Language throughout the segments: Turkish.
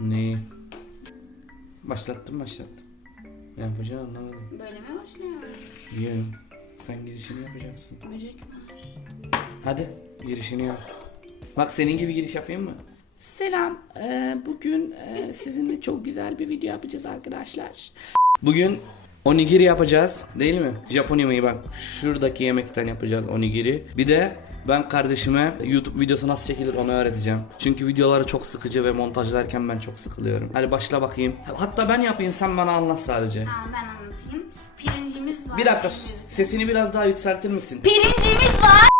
Neyi? Başlattım başlattım. Ne yapacağını anlamadım. Böyle mi başlıyor? Yiyorum. Sen girişini yapacaksın. Böcek var. Hadi girişini yap. Bak senin gibi giriş yapayım mı? Selam. Ee, bugün e, sizinle çok güzel bir video yapacağız arkadaşlar. Bugün onigiri yapacağız değil mi? Japon yemeği bak. Şuradaki yemekten yapacağız onigiri. Bir de ben kardeşime YouTube videosu nasıl çekilir onu öğreteceğim. Çünkü videoları çok sıkıcı ve montajlarken ben çok sıkılıyorum. Hadi başla bakayım. Hatta ben yapayım sen bana anlat sadece. Tamam ben anlatayım. Pirincimiz var. Bir dakika sesini biraz daha yükseltir misin? Pirincimiz var.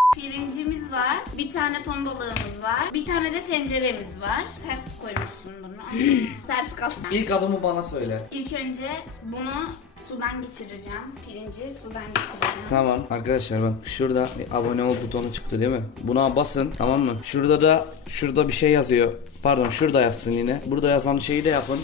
Var. Bir tane ton balığımız var. Bir tane de tenceremiz var. Ters koymuşsun bunu. Ters kalsın. İlk adımı bana söyle. İlk önce bunu sudan geçireceğim. Pirinci sudan geçireceğim. Tamam arkadaşlar bak şurada bir abone ol butonu çıktı değil mi? Buna basın tamam mı? Şurada da şurada bir şey yazıyor. Pardon şurada yazsın yine. Burada yazan şeyi de yapın.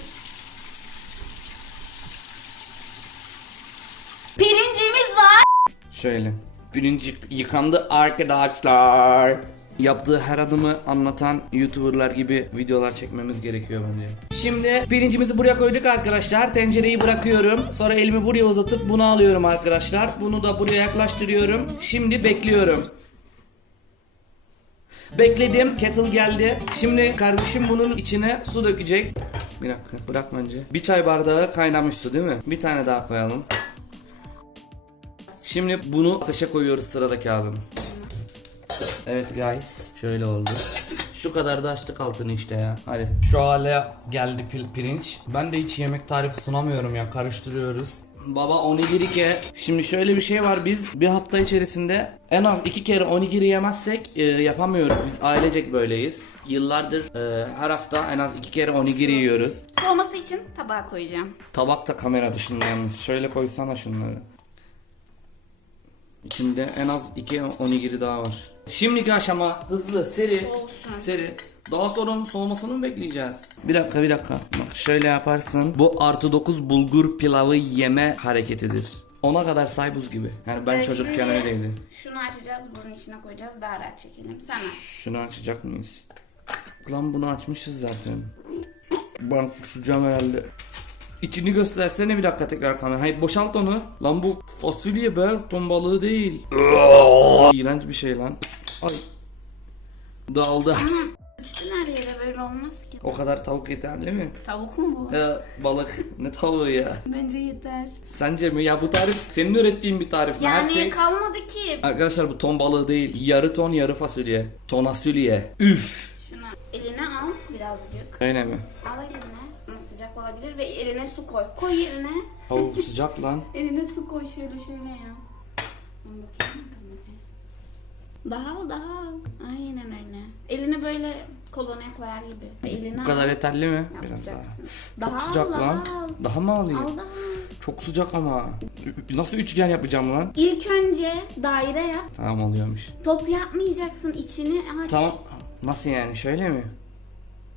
Pirincimiz var. Şöyle. Birinci yıkandı arkadaşlar. Yaptığı her adımı anlatan YouTuber'lar gibi videolar çekmemiz gerekiyor bence. Şimdi pirincimizi buraya koyduk arkadaşlar. Tencereyi bırakıyorum. Sonra elimi buraya uzatıp bunu alıyorum arkadaşlar. Bunu da buraya yaklaştırıyorum. Şimdi bekliyorum. Bekledim. Kettle geldi. Şimdi kardeşim bunun içine su dökecek. Bir dakika bırak bence. Bir çay bardağı kaynamış su değil mi? Bir tane daha koyalım. Şimdi bunu ateşe koyuyoruz sıradaki adım. Evet guys şöyle oldu. Şu kadar da açtık altını işte ya. Hadi. Şu hale geldi pil pirinç. Ben de hiç yemek tarifi sunamıyorum ya. Karıştırıyoruz. Baba onigiri ke. Şimdi şöyle bir şey var biz bir hafta içerisinde en az iki kere onigiri yemezsek e, yapamıyoruz. Biz ailecek böyleyiz. Yıllardır e, her hafta en az iki kere onigiri yiyoruz. Soğuması için tabağa koyacağım. Tabak da kamera dışında yalnız. Şöyle koysana şunları. İçinde en az iki onigiri daha var. Şimdiki aşama hızlı, seri. Soğusun. Seri. Daha sonra soğumasını mı bekleyeceğiz? Bir dakika bir dakika. Bak şöyle yaparsın. Bu artı 9 bulgur pilavı yeme hareketidir. Ona kadar say buz gibi. Yani ben Evet, çocukken şimdi öyleydi. Şunu açacağız, bunun içine koyacağız. Daha rahat çekelim. Sen aç. Şunu açacak mıyız? Lan bunu açmışız zaten. Ben kusacağım herhalde. İçini göstersene bir dakika tekrar kamera. Hayır boşalt onu. Lan bu fasulye be ton balığı değil. İğrenç bir şey lan. Ay. Dağıldı. İçtin her yere böyle olmaz ki. o kadar tavuk yeterli mi? Tavuk mu bu? Ee, balık ne tavuğu ya? Bence yeter. Sence mi? Ya bu tarif senin ürettiğin bir tarif mi? Her Yani şey... kalmadı ki. Arkadaşlar bu ton balığı değil. Yarı ton yarı fasulye. Tonasulye. Üf. Şunu eline al birazcık. Öyle mi? Al eline. Olabilir ve eline su koy. Koy yerine. Tavuk sıcak lan. Eline su koy şöyle şöyle ya. Daha al daha al. Aynen öyle. Elini böyle kolonya koyar gibi. Elini Bu kadar yeterli mi? Biraz daha. Yapacaksın. Çok Daha sıcak al, lan. daha al. Daha mı alayım? Al daha. Çok sıcak ama. Nasıl üçgen yapacağım lan? İlk önce daire yap. Tamam oluyormuş. Top yapmayacaksın. içini aç. Tamam. Nasıl yani? Şöyle mi?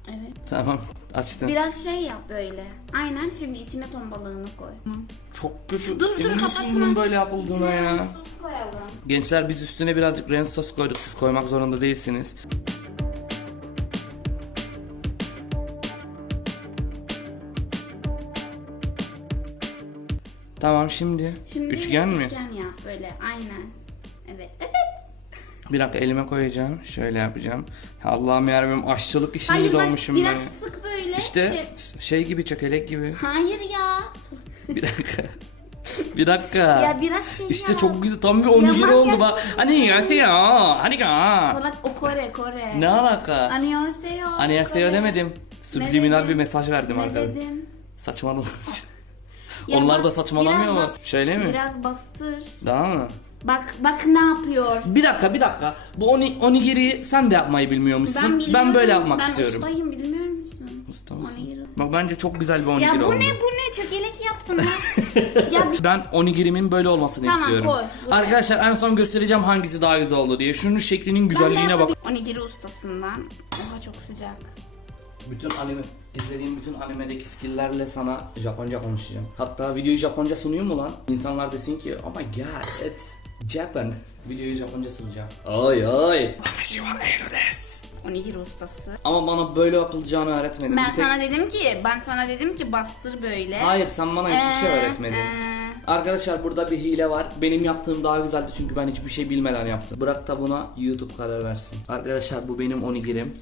Evet. Tamam. Açtım. Biraz şey yap böyle. Aynen şimdi içine ton balığını koy. Çok kötü. Dur, dur, Emin misin kapatma. bunun böyle yapıldığına İçine ya? sos koyalım. Gençler biz üstüne birazcık ranch sos koyduk. Siz koymak zorunda değilsiniz. Tamam şimdi. Şimdi üçgen mi? Üçgen yap böyle aynen. Evet evet. Bir dakika elime koyacağım. Şöyle yapacağım. Allah'ım yarabbim aşçılık işini Hayır bak doğmuşum biraz ben. sık böyle. İşte Şey- gibi çökelek gibi. Hayır ya. Bir dakika. Bir dakika. Ya biraz şey İşte yap. çok güzel tam bir onigiri bak oldu ya. bak. Hani yaseyo. Hadi ka. Salak o Kore Kore. Ne alaka? Annyeonghaseyo. Annyeonghaseyo demedim. Subliminal bir mesaj verdim Ne arkadaşlar. dedin? Saçmalamış. Ya Onlar da saçmalamıyor mu? Şöyle mi? Biraz bastır. Daha mı? Bak bak ne yapıyor. Bir dakika bir dakika. Bu oni, onigiriyi sen de yapmayı bilmiyormuşsun. Ben biliyorum. böyle yapmak ben istiyorum. Ben ustayım bilmiyor musun? Onigiri. Bak bence çok güzel bir onigiri Ya bu oldu. ne bu ne çökelek yaptın lan. ya bir Ben onigirimin böyle olmasını Tamam, istiyorum. koy, buraya. Arkadaşlar en son göstereceğim hangisi daha güzel oldu diye. Şunun şeklinin güzelliğine bak. Onigiri ustasından. Oha çok sıcak. Bütün anime izlediğim bütün animedeki skill'lerle sana Japonca konuşacağım. Hatta videoyu Japonca sunayım mu lan? İnsanlar desin ki oh my god it's Japan. Videoyu Japonca sunacağım. Ay ay. Watashi wa desu. Onigiri ustası. Ama bana böyle yapılacağını öğretmedin. Ben Bir tek- sana dedim ki, ben sana dedim ki bastır böyle. Hayır sen bana hiçbir şey Ee, öğretmedin. ee. Arkadaşlar burada bir hile var. Benim yaptığım daha güzeldi çünkü ben hiçbir şey bilmeden yaptım. Bırak da buna YouTube karar versin. Arkadaşlar bu benim onigirim.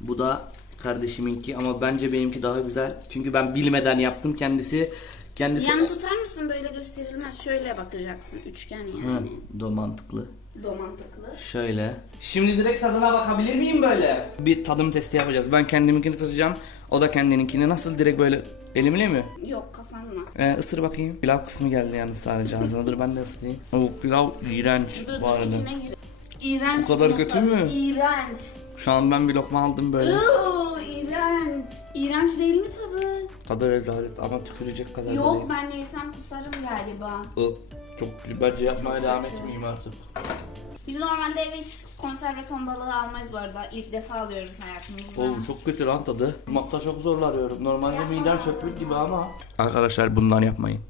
Bu da kardeşiminki ama bence benimki daha güzel. Çünkü ben bilmeden yaptım kendisi. Kendisi Yan tutar mısın böyle gösterilmez. Şöyle bakacaksın. Üçgen Hı, yani. do mantıklı. Domantıklı. Şöyle. Şimdi direkt tadına bakabilir miyim böyle? Bir tadım testi yapacağız. Ben kendiminkini tutacağım. O da kendininkini. Nasıl direkt böyle elimle mi? Yok kafanla. Ee, ısır bakayım. Pilav kısmı geldi yalnız sadece ağzına. Dur ben de ısırayım. O pilav iğrenç Dur bu dur arada. içine gir. İğrenç. O kadar bir kötü mü? İğrenç. Şu an ben bir lokma aldım böyle. Iııı iğrenç. İğrenç değil mi tadı? Tadı rezalet ama tükürecek kadar da Yok değil. ben yersem kusarım galiba. Iı, Çok bence yapmaya devam etmeyeyim artık. Biz normalde eve hiç konserve ton balığı almayız bu arada. İlk defa alıyoruz hayatımızda. Oğlum çok kötü lan tadı. Yapmakta çok zorlanıyorum. Normalde midem çöplük gibi ama. Arkadaşlar bundan yapmayın.